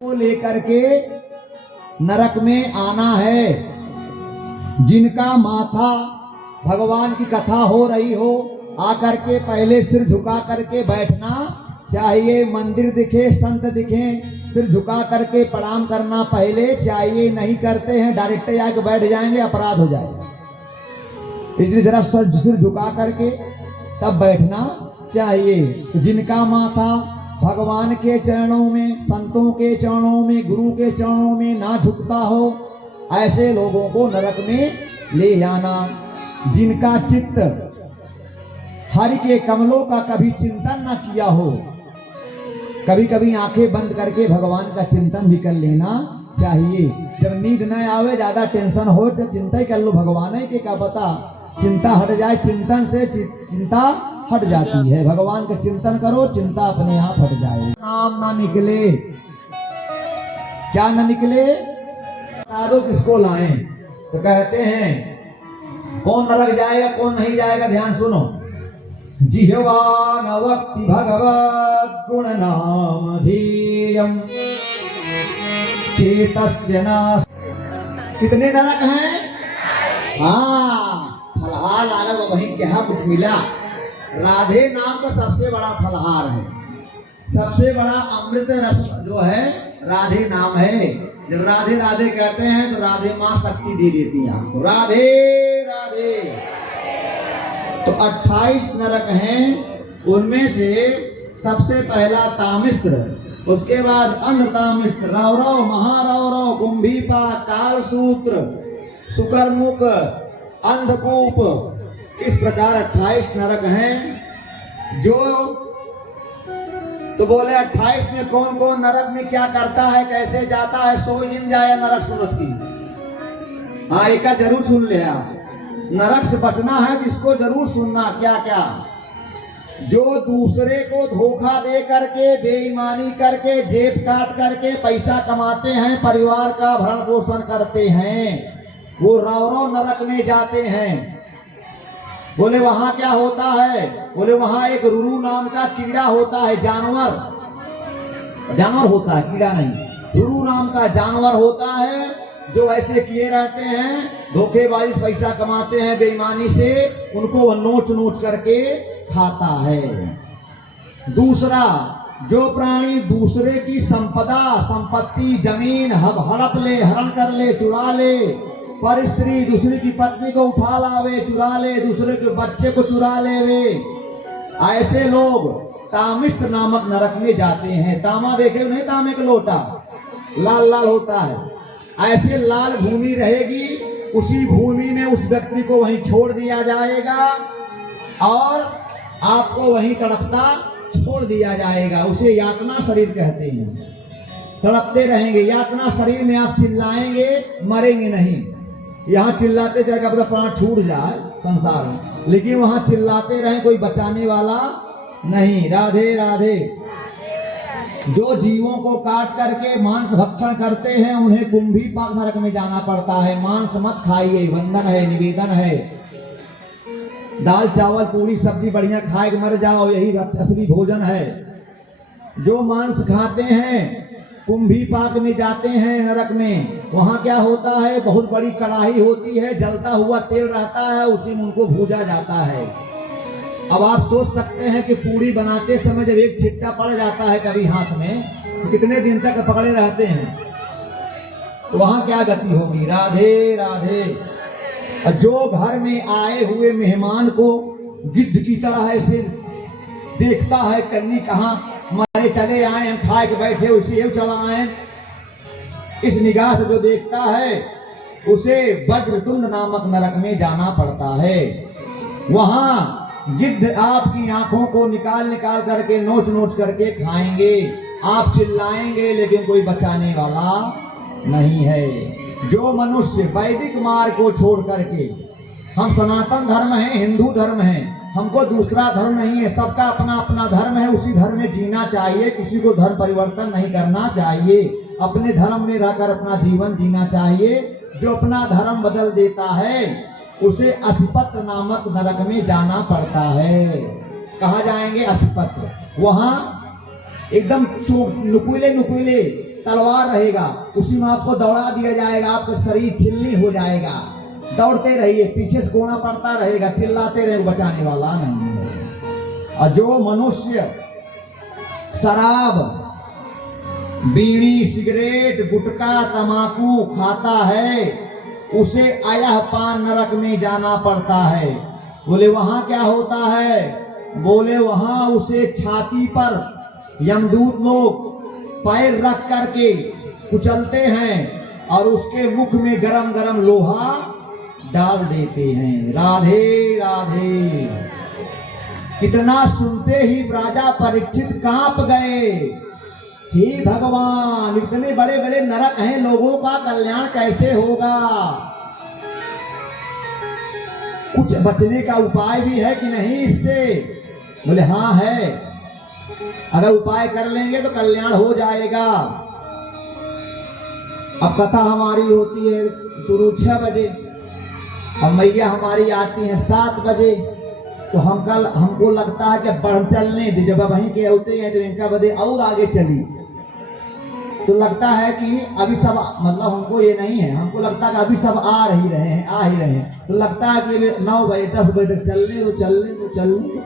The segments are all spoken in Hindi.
को लेकर के नरक में आना है। जिनका माथा भगवान की कथा हो रही हो आकर के पहले सिर झुका करके बैठना चाहिए। मंदिर दिखे, संत दिखे, सिर झुका करके प्रणाम करना पहले चाहिए। नहीं करते हैं, डायरेक्ट आके बैठ जाएंगे, अपराध हो जाएगा। इसलिए जरा सिर झुका करके तब बैठना चाहिए। तो जिनका माथा भगवान के चरणों में, संतों के चरणों में, गुरु के चरणों में ना झुकता हो, ऐसे लोगों को नरक में ले जाना। जिनका चित्त हरि के कमलों का कभी चिंतन ना किया हो, कभी कभी आंखें बंद करके भगवान का चिंतन भी कर लेना चाहिए। जब नींद न आवे, ज्यादा टेंशन हो तो चिंता ही कर लो भगवान के, क्या पता चिंता हट जाए। चिंतन से चिंता हट जाती है। भगवान का चिंतन करो, चिंता अपने आप हट जाए। नाम ना निकले, क्या ना निकले, बता दो किसको लाएं। तो कहते हैं कौन नरक जाएगा कौन नहीं जाएगा, ध्यान सुनो। जिह्वा न वक्ति भगवत् गुण नाम धीयम् चेतस्य नाश। कितने नरक हैं? हाँ, फलहार लाला वहीं क्या कुछ मिला। राधे नाम का सबसे बड़ा फलहार है, सबसे बड़ा अमृत रस जो है राधे नाम है। जब राधे राधे कहते हैं तो राधे माँ शक्ति दे देती है आपको। राधे राधे। तो 28 नरक हैं, उनमें से सबसे पहला तामिस्त्र, उसके बाद अन्य तामिस्त्र, रौरव, महारौरव, कुंभीपाक, कालसूत्र, सुकरमुख, अंधकूप, इस प्रकार 28 नरक हैं। जो तो बोले 28 में कौन कौन नरक में क्या करता है, कैसे जाता है, सो जिन जाए नरक सुनत की। हाँ, एक जरूर सुन ले आप। नरक से बचना है जिसको जरूर सुनना। क्या क्या? जो दूसरे को धोखा दे करके, बेईमानी करके, जेब काट करके पैसा कमाते हैं, परिवार का भरण पोषण करते हैं, वो रौरव नरक में जाते हैं। बोले वहां क्या होता है? बोले वहां एक रुरु नाम का कीड़ा होता है, जानवर होता है, कीड़ा नहीं। रुरु नाम का जानवर होता है जो ऐसे किए रहते हैं, धोखेबाजी पैसा कमाते हैं बेईमानी से, उनको वह नोच नोच करके खाता है। दूसरा, जो प्राणी दूसरे की संपदा, संपत्ति, जमीन हड़प ले, हरण कर ले, चुरा ले, पर स्त्री दूसरे की पत्नी को उठा लावे, चुरा ले, दूसरे के बच्चे को चुरा ले वे, ऐसे लोग तामिष्ट नामक नरक में जाते हैं। तामा देखे नहीं, तामे का लोटा लाल लाल होता है, ऐसे लाल भूमि रहेगी, उसी भूमि में उस व्यक्ति को वहीं छोड़ दिया जाएगा और आपको वहीं तड़पता छोड़ दिया जाएगा। उसे यातना शरीर कहते हैं। तड़पते रहेंगे यातना शरीर में, आप चिल्लाएंगे मरेंगे नहीं। यहाँ चिल्लाते जाएगा अपना प्राण छूट जाए संसार में, लेकिन वहां चिल्लाते रहे, कोई बचाने वाला नहीं। राधे राधे। जो जीवों को काट करके मांस भक्षण करते हैं उन्हें कुंभीपाक नरक में जाना पड़ता है। मांस मत खाइए, वंदन है, निवेदन है। दाल चावल पूरी सब्जी बढ़िया खाए के मर जाओ, यही असली भोजन है। जो मांस खाते हैं कुंभीपाक में जाते हैं नरक में। वहां क्या होता है? बहुत बड़ी कढ़ाई होती है, जलता हुआ तेल रहता है, उसी में उनको भूजा जाता है। अब आप सोच सकते हैं कि पूरी बनाते समय जब एक छिट्टा पड़ जाता है कभी हाथ में, तो कितने दिन तक पकड़े रहते हैं, तो वहां क्या गति होगी। राधे राधे। और जो घर में आए हुए मेहमान को गिद्ध की तरह ऐसे देखता है, कन्नी कहाँ हमारे चले आए, हम खाए के बैठे उसे चला आए, इस निगाह से जो देखता है उसे वज्रतुंड नामक नरक में जाना पड़ता है। वहां गिद्ध आपकी आंखों को निकाल निकाल करके, नोच नोच करके खाएंगे। आप चिल्लाएंगे लेकिन कोई बचाने वाला नहीं है। जो मनुष्य वैदिक मार्ग को छोड़ करके, हम सनातन धर्म है, हिंदू धर्म है, हमको दूसरा धर्म नहीं है, सबका अपना अपना धर्म है, उसी धर्म में जीना चाहिए, किसी को धर्म परिवर्तन नहीं करना चाहिए, अपने धर्म में रहकर अपना जीवन जीना चाहिए। जो अपना धर्म बदल देता है उसे असिपत्र नामक नरक में जाना पड़ता है। कहाँ जाएंगे? असिपत्र। वहां एकदम नुकीले नुकीले तलवार रहेगा, उसी में आपको दौड़ा दिया जाएगा, आपका शरीर छिलनी हो जाएगा। दौड़ते रहिए, पीछे से कोना पड़ता रहेगा, चिल्लाते रहे, बचाने वाला नहीं है। और जो मनुष्य शराब, बीड़ी, सिगरेट, गुटखा, तमाकू खाता है, उसे आया पान नरक में जाना पड़ता है। बोले वहां क्या होता है? बोले वहां उसे छाती पर यमदूत लोग पैर रख करके कुचलते हैं और उसके मुख में गरम गरम लोहा डाल देते हैं। राधे राधे। कितना सुनते ही राजा परीक्षित कांप गए। हे भगवान, इतने बड़े बड़े नरक हैं, लोगों का कल्याण कैसे होगा? कुछ बचने का उपाय भी है कि नहीं इससे? बोले हाँ है, अगर उपाय कर लेंगे तो कल्याण हो जाएगा। अब कथा हमारी होती है शुरू 6 बजे, अब मैया हमारी आती है 7 बजे, तो हमको लगता है कि बढ़ चलने दे, जब वहीं के होते हैं तो इनका बदे और आगे चली, तो लगता है कि अभी सब, मतलब हमको ये नहीं है, हमको लगता है कि अभी सब आ ही रहे हैं, तो लगता है कि 9 बजे 10 बजे तक चलने दो।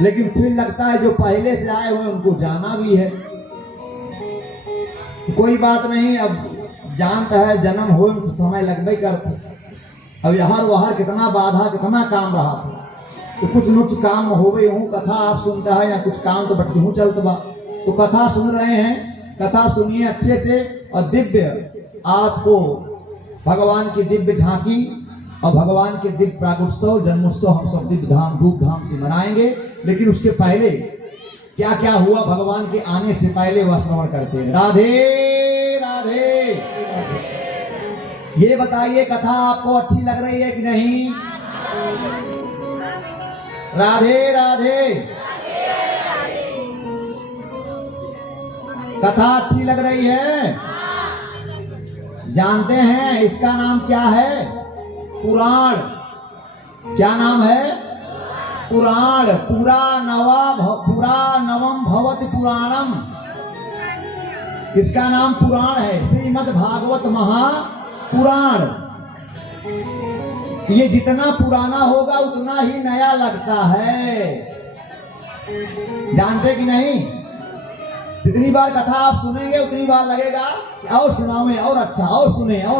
लेकिन फिर लगता है जो पहले से आए हुए उनको जाना भी है। कोई बात नहीं, अब जानता है जन्म हो तो समय लगभग करता। अब यहाँ वहां कितना बाधा, कितना काम रहा था, तो कुछ न कुछ काम हो गई हूँ। कथा आप सुनता है या कुछ काम तो बटती हूँ चलत बा, तो कथा सुन रहे हैं, कथा सुनिए अच्छे से, और दिव्य आपको भगवान की दिव्य झांकी और भगवान के दिव्य प्रागुत्सव, जन्मोत्सव हम सब दिव्य धाम धूप धाम से मनाएंगे। लेकिन उसके पहले क्या क्या हुआ भगवान के आने से पहले वह श्रवण करते हैं। राधे राधे। ये बताइए कथा आपको अच्छी लग रही है कि नहीं? राधे राधे। कथा अच्छी लग रही है? जानते हैं इसका नाम क्या है? पुराण। क्या नाम है? पुराण। पुराणवम भवति पुराणम, इसका नाम पुराण है, श्रीमद् भागवत महापुराण। ये जितना पुराना होगा उतना ही नया लगता है, जानते कि नहीं? जितनी बार कथा आप सुनेंगे उतनी बार लगेगा और सुनाओ और अच्छा, और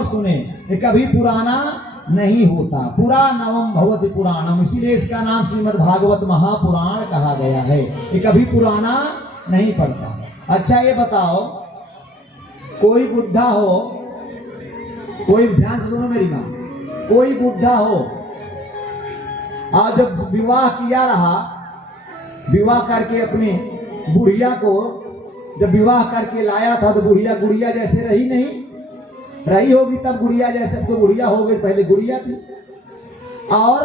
सुने। ये कभी पुराना नहीं होता। पुराणवम भवति पुराणम, इसीलिए इसका नाम श्रीमद् भागवत महापुराण कहा गया है। ये कभी पुराना नहीं पड़ता। अच्छा ये बताओ, कोई बुढ़ा हो, कोई, ध्यान से सुनो मेरी माँ, कोई बुढ़ा हो और जब विवाह किया रहा, विवाह करके अपने बुढ़िया को जब विवाह करके लाया था, तो बुढ़िया गुड़िया जैसे रही नहीं रही होगी, तब गुड़िया जैसे तो बुढ़िया हो गई, पहले गुड़िया थी। और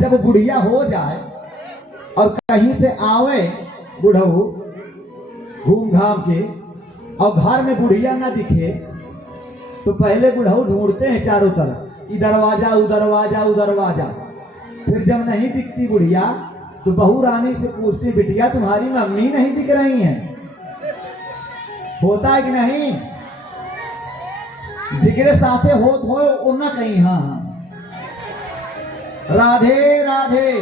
जब बुढ़िया हो जाए और कहीं से आवे बुढ़ऊ घूम घाम के और घर में बुढ़िया ना दिखे, तो पहले बुढ़ऊ ढूंढते हैं चारों तरफ, इधर दरवाजा उधर दरवाजा। फिर जब नहीं दिखती बुढ़िया तो बहू रानी से पूछती, बिटिया तुम्हारी मम्मी नहीं दिख रही हैं? होता है कि नहीं? जिगरे साथे हो ना कहीं। हाँ, राधे राधे।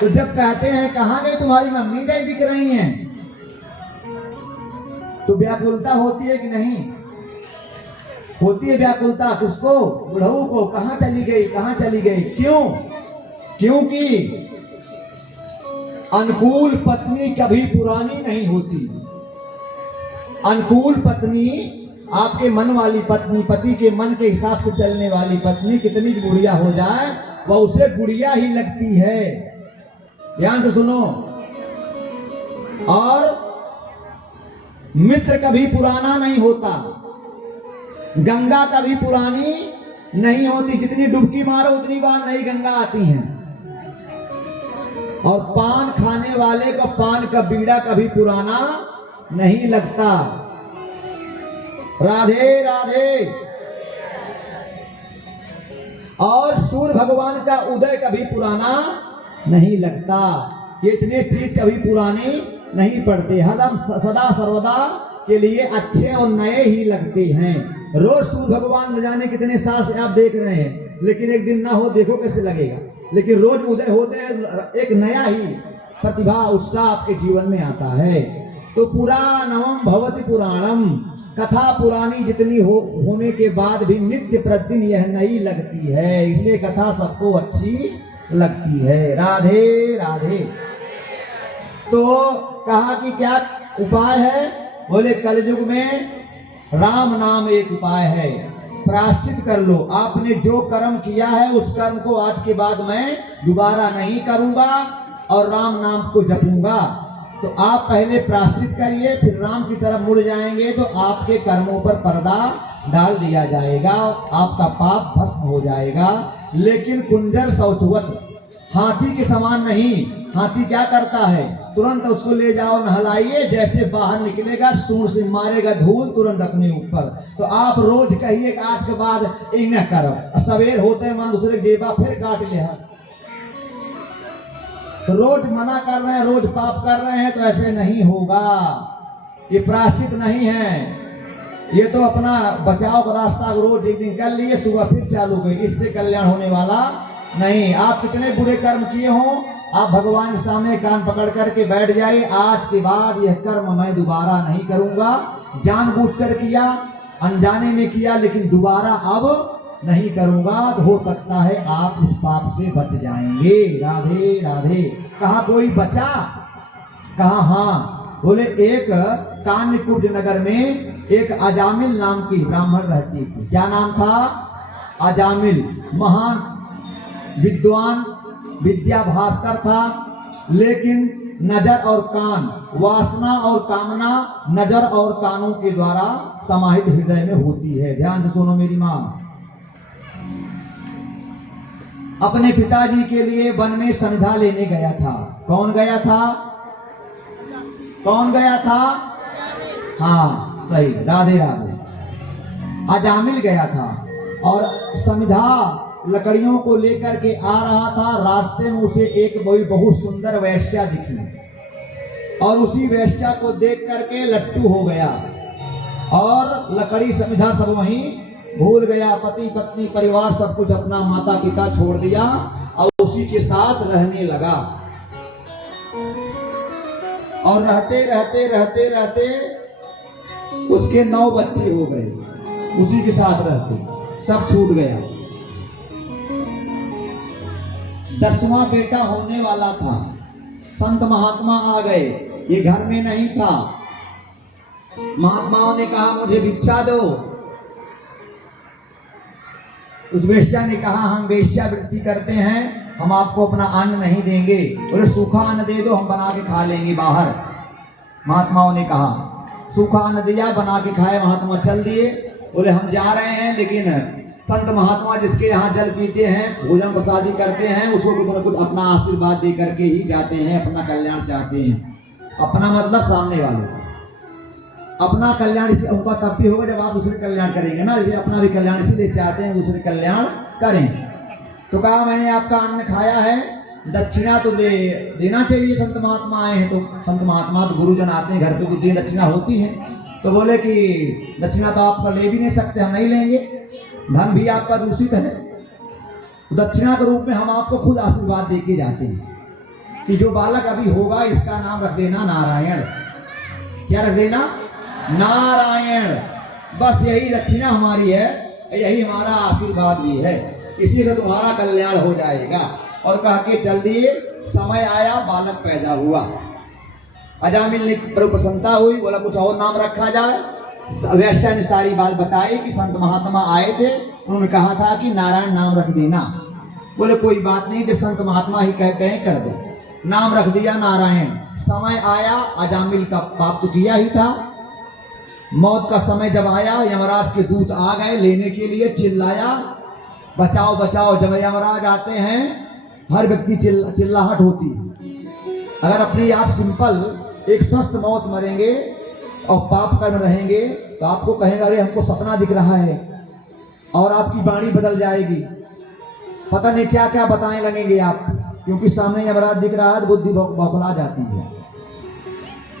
तो जब कहते हैं कहाँ गई तुम्हारी मम्मी नहीं दिख रही हैं, तो व्याकुलता होती है कि नहीं? होती है व्याकुलता। किसको? बुढ़ऊ को। कहाँ चली गई? क्यों? क्योंकि अनुकूल पत्नी कभी पुरानी नहीं होती। अनुकूल पत्नी, आपके मन वाली पत्नी, पति के मन के हिसाब से चलने वाली पत्नी कितनी बुढ़िया हो जाए वह उसे बुढ़िया ही लगती है। ध्यान से सुनो। और मित्र कभी पुराना नहीं होता, गंगा कभी पुरानी नहीं होती। जितनी डुबकी मारो उतनी बार नई गंगा आती है। और पान खाने वाले को पान का बीड़ा कभी पुराना नहीं लगता। राधे राधे। और सूर्य भगवान का उदय कभी पुराना नहीं लगता। ये इतने चीज कभी पुरानी नहीं पड़ते, हरदम सदा सर्वदा के लिए अच्छे और नए ही लगते हैं। रोज सूर्य भगवान न जाने कितने साल से आप देख रहे हैं, लेकिन एक दिन ना हो देखो कैसे लगेगा। लेकिन रोज उदय होते हैं एक नया ही प्रतिभा उत्साह आपके जीवन में आता है। तो पुराणम भवति पुराणम, कथा पुरानी जितनी होने के बाद भी नित्य प्रतिदिन यह नई लगती है, इसलिए कथा सबको अच्छी लगती है। राधे राधे। तो कहा कि क्या उपाय है? बोले कलयुग में राम नाम एक उपाय है। प्रायश्चित कर लो, आपने जो कर्म किया है उस कर्म को आज के बाद मैं दोबारा नहीं करूंगा और राम नाम को जपूंगा। तो आप पहले प्रायश्चित करिए, फिर राम की तरफ मुड़ जाएंगे तो आपके कर्मों पर पर्दा डाल दिया जाएगा, आपका पाप भस्म हो जाएगा। लेकिन कुंजर शौचवत, हाथी के समान नहीं। हाथी क्या करता है? तुरंत उसको ले जाओ नहलाइए, जैसे बाहर निकलेगा सूंड से मारेगा धूल तुरंत अपने ऊपर। तो आप रोज कहिए कि आज के बाद इन न करो, सवेर होते मान दूसरे जेबा फिर काट ले। तो रोज मना कर रहे हैं, रोज पाप कर रहे हैं, तो ऐसे नहीं होगा। ये प्रायश्चित नहीं है, ये तो अपना बचाव का रास्ता रोज एक दिन कर लिए, सुबह फिर चालू करिए, इससे कल्याण होने वाला नहीं। आप कितने बुरे कर्म किए हों, आप भगवान के सामने कान पकड़ करके बैठ जाइए, आज के बाद यह कर्म मैं दोबारा नहीं करूंगा। जानबूझकर किया, अनजाने में किया, लेकिन दोबारा अब नहीं करूंगा। तो हो सकता है आप उस पाप से बच जाएंगे। राधे राधे। कहा कोई बचा? कहा हाँ। बोले एक कान्यकुब्ज नगर में एक अजामिल नाम की ब्राह्मण रहती थी। क्या नाम था? अजामिल। महान विद्वान विद्या भास्कर था, लेकिन नजर और कान, वासना और कामना नजर और कानों के द्वारा समाहित हृदय में होती है। ध्यान से सुनो मेरी मां। अपने पिताजी के लिए वन में समिधा लेने गया था। कौन गया था? कौन गया था? हाँ सही, राधे राधे। अजामिल गया था और समिधा लकड़ियों को लेकर के आ रहा था। रास्ते में उसे एक बहुत सुंदर वेश्या दिखी और उसी वेश्या को देख करके लट्टू हो गया और लकड़ी समिधा सब वहीं भूल गया। पति पत्नी परिवार सब कुछ अपना माता पिता छोड़ दिया और उसी के साथ रहने लगा। और रहते रहते रहते रहते उसके 9 बच्चे हो गए। उसी के साथ रहते सब छूट गया। 10वां बेटा होने वाला था। संत महात्मा आ गए, ये घर में नहीं था। महात्माओं ने कहा मुझे भिक्षा दो। उस वेश्या ने कहा हम वेश्यावृत्ति करते हैं, हम आपको अपना अन्न नहीं देंगे। बोले सूखा अन्न दे दो, हम बना के खा लेंगे बाहर। महात्माओं ने कहा सूखा अन्न दिया, बना के खाए। महात्मा चल दिए। बोले हम जा रहे हैं, लेकिन संत महात्मा जिसके यहाँ जल पीते हैं, भोजन प्रसादी करते हैं, उसको कुछ न कुछ अपना आशीर्वाद दे करके ही जाते हैं, अपना कल्याण चाहते हैं। अपना मतलब सामने वाले अपना कल्याण इसी उनका तब भी होगा जब आप दूसरे कल्याण करेंगे ना। इसे अपना भी कल्याण इसीलिए चाहते हैं दूसरे कल्याण करें। तो कहा मैंने आपका अन्न खाया है, दक्षिणा तो देना चाहिए। संत महात्मा आए हैं तो संत महात्मा तो गुरुजन आते हैं घर पे, कुछ दक्षिणा होती है। तो बोले कि दक्षिणा तो आपका ले भी नहीं सकते, हम नहीं लेंगे, धन भी आपका दूषित है। दक्षिणा के रूप में हम आपको खुद आशीर्वाद दे के जाते हैं कि जो बालक अभी होगा इसका नाम रख देना नारायण। क्या रख देना? नारायण। बस यही दक्षिणा हमारी है, यही हमारा आशीर्वाद भी है, इसी से तुम्हारा कल्याण हो जाएगा। और कह के चल दिए। समय आया, बालक पैदा हुआ। अजामिल ने बड़ी प्रसन्नता हुई, बोला कुछ और नाम रखा जाए। वेश्या ने सारी बात बताई कि संत महात्मा आए थे, उन्होंने कहा था कि नारायण नाम रख देना। बोले कोई बात नहीं, जब संत महात्मा ही कहते हैं कर दो। नाम रख दिया नारायण। समय आया, अजामिल का पाप तो किया ही था। मौत का समय जब आया, यमराज के दूत आ गए लेने के लिए, चिल्लाया बचाओ बचाओ। जब यमराज आते हैं हर व्यक्ति चिल्लाहट होती है। अगर अपने आप सिंपल एक स्वस्थ मौत मरेंगे और पाप कर्म रहेंगे तो आपको कहेगा अरे हमको सपना दिख रहा है, और आपकी वाणी बदल जाएगी, पता नहीं क्या क्या बताने लगेंगे आप, क्योंकि सामने यमराज दिख रहा है तो बुद्धि बौखला जाती है।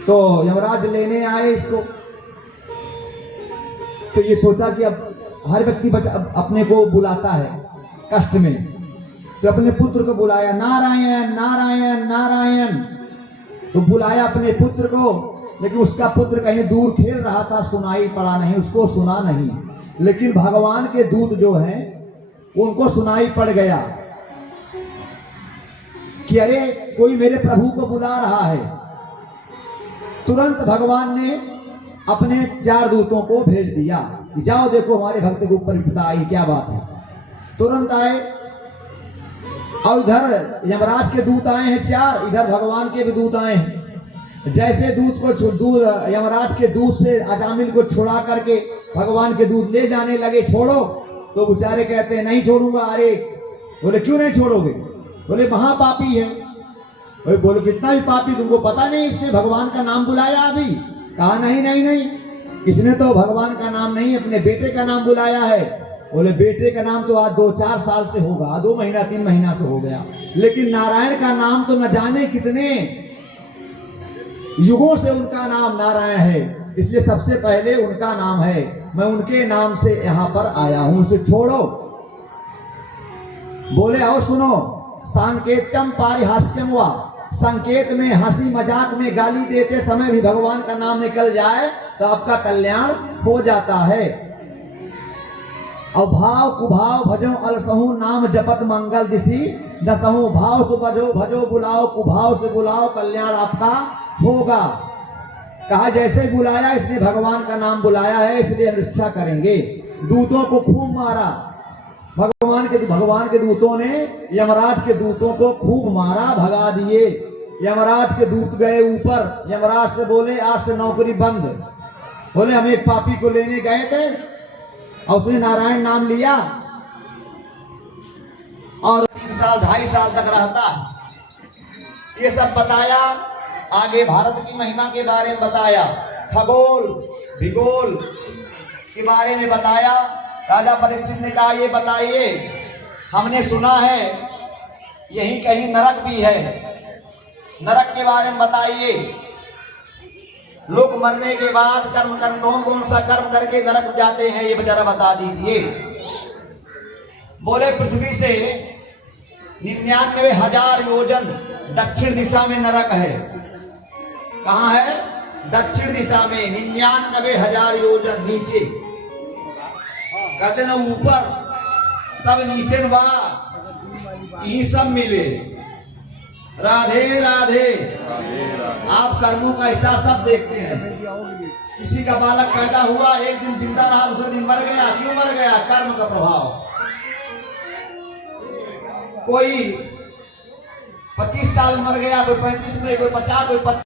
तो यमराज लेने आए इसको, तो ये सोचा कि अब हर व्यक्ति अपने को बुलाता है कष्ट में, तो अपने पुत्र को बुलाया, नारायण नारायण नारायण। तो बुलाया अपने पुत्र को, लेकिन उसका पुत्र कहीं दूर खेल रहा था, सुनाई पड़ा नहीं, उसको सुना नहीं। लेकिन भगवान के दूत जो हैं उनको सुनाई पड़ गया कि अरे कोई मेरे प्रभु को बुला रहा है। तुरंत भगवान ने अपने 4 दूतों को भेज दिया कि जाओ देखो हमारे भक्त के ऊपर विपदा आई, क्या बात है। तुरंत आए और इधर यमराज के दूत आए हैं 4, इधर भगवान के भी दूत आए हैं। जैसे यमराज के दूत से अजामिल को छुड़ा करके भगवान के दूत ले जाने लगे, छोड़ो, तो बेचारे कहते हैं नहीं छोड़ूंगा। अरे बोले क्यों नहीं छोड़ोगे? बोले महापापी है। बोले कितना भी पापी, तुमको पता नहीं इसने भगवान का नाम बुलाया अभी? कहा नहीं नहीं नहीं, इसने तो भगवान का नाम नहीं अपने बेटे का नाम बुलाया है। बोले बेटे का नाम तो आज 2-4 साल से होगा, 2 महीना 3 महीना से हो गया, लेकिन नारायण का नाम तो न जाने कितने युगों से उनका नाम नारायण है, इसलिए सबसे पहले उनका नाम है। मैं उनके नाम से यहाँ पर आया हूं, उसे छोड़ो। बोले आओ सुनो, सांकेतम पारिहास्यम वा, संकेत में हंसी मजाक में गाली देते समय भी भगवान का नाम निकल जाए तो आपका कल्याण हो जाता है। और भाव कुभाव भजो अलसहु नाम जपत मंगल दिशी, दसहु भाव से भजो भजो बुलाओ, कुभाव से बुलाओ, कल्याण आपका होगा। कहा जैसे बुलाया, इसने भगवान का नाम बुलाया है इसलिए हम रक्षा करेंगे। दूतों को खूब मारा, भगवान के दूतों ने यमराज के दूतों को खूब मारा, भगा दिए। यमराज के दूत गए ऊपर, यमराज से बोले आज से नौकरी बंद। बोले हम एक पापी को लेने गए थे और उसने नारायण नाम लिया और 3 साल 2.5 साल तक रहता। ये सब बताया, आगे भारत की महिमा के बारे में बताया, खगोल भूगोल के बारे में बताया। राजा परीक्षित ने कहा ये बताइए, हमने सुना है यहीं कहीं नरक भी है, नरक के बारे में बताइए। लोग मरने के बाद कर्म कौन सा कर्म करके नरक जाते हैं, ये बेचारा बता दीजिए। बोले पृथ्वी से 99,000 योजन दक्षिण दिशा में नरक है। कहाँ है? दक्षिण दिशा में 99,000 योजन नीचे। कहते ना ऊपर सब नीचे बा, यही सब मिले। राधे राधे। आप कर्मों का हिसाब सब देखते हैं। किसी का बालक पैदा हुआ, एक दिन जिंदा रहा, दूसरे दिन मर गया। क्यों मर गया? कर्म का प्रभाव। कोई 25 साल मर गया, कोई 35 में, कोई 50, कोई 50।